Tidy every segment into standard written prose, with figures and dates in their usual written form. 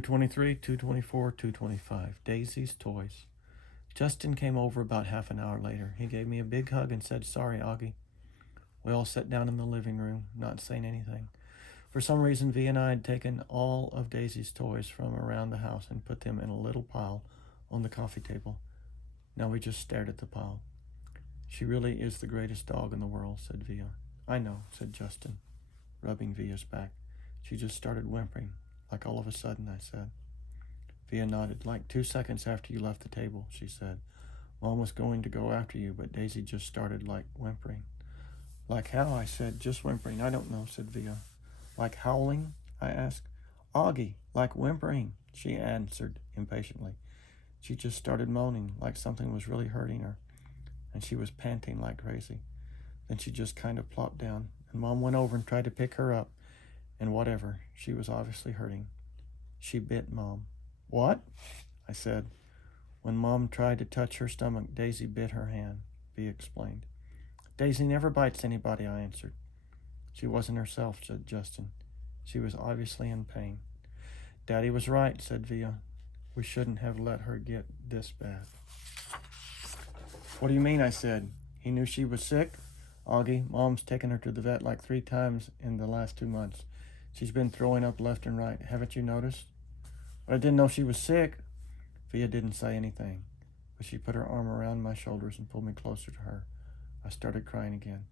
2:23, 2:24, 2:25. Daisy's toys. Justin came over about half an hour later. He gave me a big hug and said, "Sorry, Augie." We all sat down in the living room, not saying anything. For some reason, V and I had taken all of Daisy's toys from around the house and put them in a little pile on the coffee table. Now we just stared at the pile. "She really is the greatest dog in the world," said Via. "I know," said Justin, rubbing Via's back. "She just started whimpering, like all of a sudden," I said. Via nodded. "Like 2 seconds after you left the table," she said. "Mom was going to go after you, but Daisy just started, like, whimpering." "Like how?" I said. "Just whimpering." "I don't know," said Via. "Like howling?" I asked. "Augie, like whimpering," she answered impatiently. She just started moaning, like something was really hurting her, and she was panting like crazy. Then she just kind of plopped down, and Mom went over and tried to pick her up, and whatever, she was obviously hurting. She bit Mom. "What?" I said. "When Mom tried to touch her stomach, Daisy bit her hand," Vee explained. "Daisy never bites anybody," I answered. "She wasn't herself," said Justin. "She was obviously in pain." "Daddy was right," said Via. "We shouldn't have let her get this bad." "What do you mean?" I said. "He knew she was sick?" "Augie, Mom's taken her to the vet like 3 times in the last 2 months. She's been throwing up left and right. Haven't you noticed?" "But I didn't know she was sick." Via didn't say anything, but she put her arm around my shoulders and pulled me closer to her. I started crying again.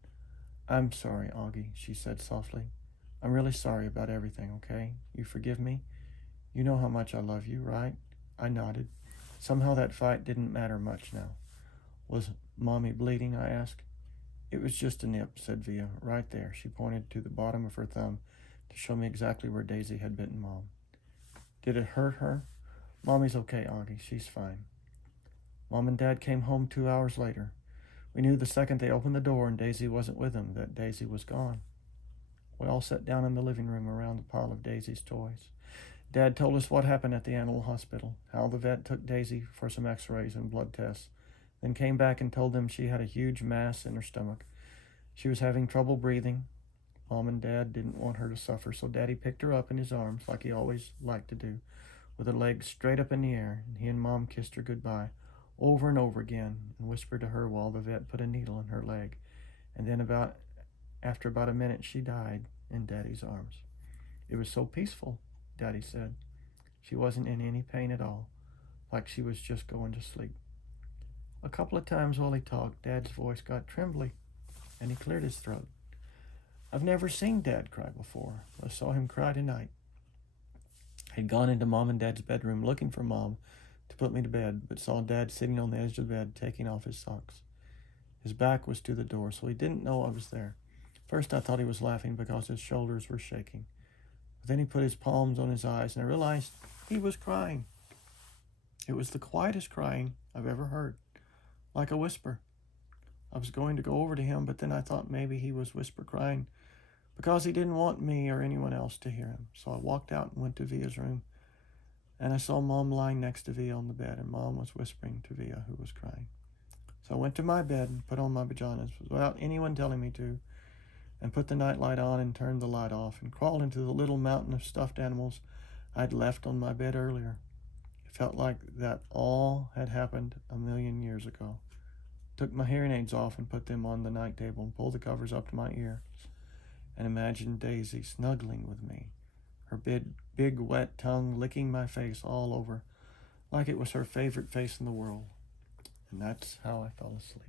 "I'm sorry, Augie," she said softly. "I'm really sorry about everything, okay? You forgive me? You know how much I love you, right?" I nodded. Somehow that fight didn't matter much now. "Was Mommy bleeding?" I asked. "It was just a nip," said Via, "right there." She pointed to the bottom of her thumb to show me exactly where Daisy had bitten Mom. "Did it hurt her?" "Mommy's okay, Augie. She's fine." Mom and Dad came home 2 hours later. We knew the second they opened the door and Daisy wasn't with them that Daisy was gone. We all sat down in the living room around the pile of Daisy's toys. Dad told us what happened at the animal hospital, how the vet took Daisy for some x-rays and blood tests, then came back and told them she had a huge mass in her stomach. She was having trouble breathing. Mom and Dad didn't want her to suffer, so Daddy picked her up in his arms, like he always liked to do, with her legs straight up in the air, and he and Mom kissed her goodbye over and over again and whispered to her while the vet put a needle in her leg. And then after about a minute, she died in Daddy's arms. "It was so peaceful," Daddy said. "She wasn't in any pain at all, like she was just going to sleep." A couple of times while he talked, Dad's voice got trembly, and he cleared his throat. I've never seen Dad cry before. I saw him cry tonight. I'd gone into Mom and Dad's bedroom looking for Mom to put me to bed, but saw Dad sitting on the edge of the bed taking off his socks. His back was to the door, so he didn't know I was there. First I thought he was laughing because his shoulders were shaking. But then he put his palms on his eyes, and I realized he was crying. It was the quietest crying I've ever heard, like a whisper. I was going to go over to him, but then I thought maybe he was whisper crying because he didn't want me or anyone else to hear him. So I walked out and went to Via's room, and I saw Mom lying next to Via on the bed, and Mom was whispering to Via, who was crying. So I went to my bed and put on my pajamas without anyone telling me to, and put the nightlight on and turned the light off, and crawled into the little mountain of stuffed animals I'd left on my bed earlier. It felt like that all had happened 1,000,000 years ago. Took my hearing aids off and put them on the night table and pulled the covers up to my ears and imagined Daisy snuggling with me, her big wet tongue licking my face all over like it was her favorite face in the world. And that's how I fell asleep.